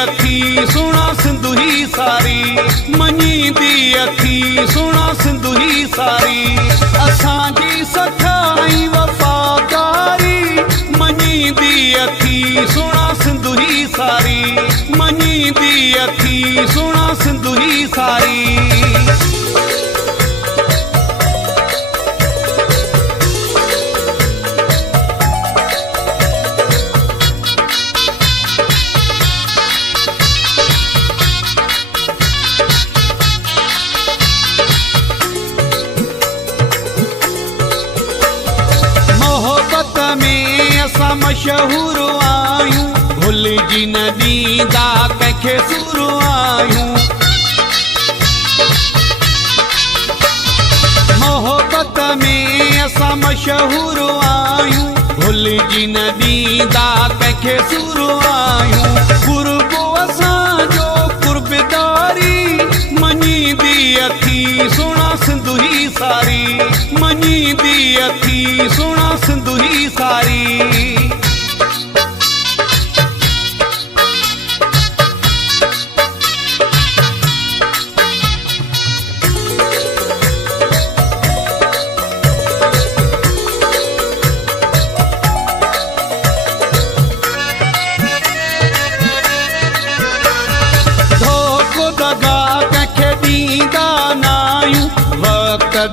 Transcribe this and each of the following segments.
अखी सोना सिंधु ही सारी मञींदी अखी सोना सिंधु ही सारी असांजी सखाई वफादारी मञींदी अखी सोना सिंधु ही सारी मञींदी अखी सोना सिंधु ही सारी मशहूर आयूं भुलिजी न ॾींदा कंहिंखे सुर आयूं मोहब्बत में असां मशहूर आयूं भुलिजी न ॾींदा कंहिंखे सुर आयूं कुर्बो असांजो कुर्बदारी मञींदी अखी सोना सिंधु ही सारी मञींदी अखी सोना सिंधु ही सारी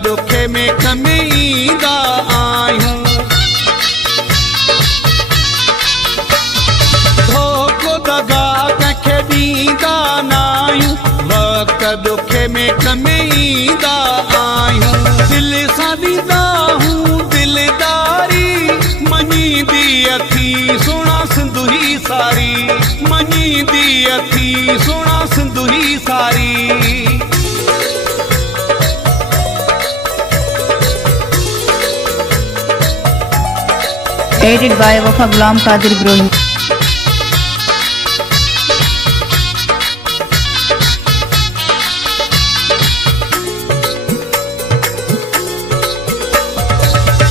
दुखे में कमी ईंदा आयूं धोखो दगा कंहिंखे ॾींदा नायूं वक़्त दुखे में कमी ईंदा आयूं दिल सां ॾींदा हूं दिलदारी मञींदी अखी सोना सिंधु ही सारी मञींदी अखी सोना सिंधु ही सारी Edited by Wafa Ghulam Qadir Brohi.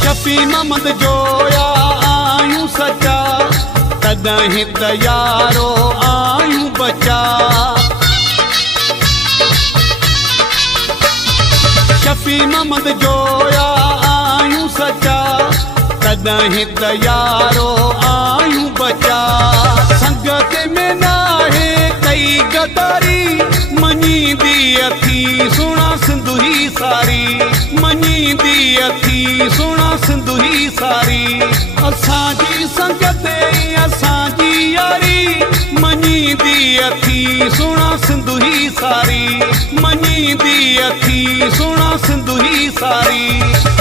Shafi मोहम्मद जोया आयूं सचा तॾहिं त यारो आयूं बचा शफी मोहम्मद जोया आयूं सचा तॾहिं त यारो आयूं बचा संगत में नाहे कई गदारी मञींदी अखी सोना सिंधु ही सारी मञींदी अखी सोना सिंधु ही सारी असांजी संगत असांजी यारी मञींदी अखी सोना सिंधु ही सारी मञींदी अखी सोना सिंधु ही सारी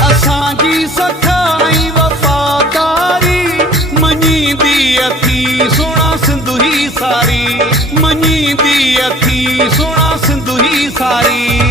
असांजी सखाई वफादारी मञींदी अखी सोना सिंधु ही सारी मञींदी अखी सोना सिंधु ही सारी।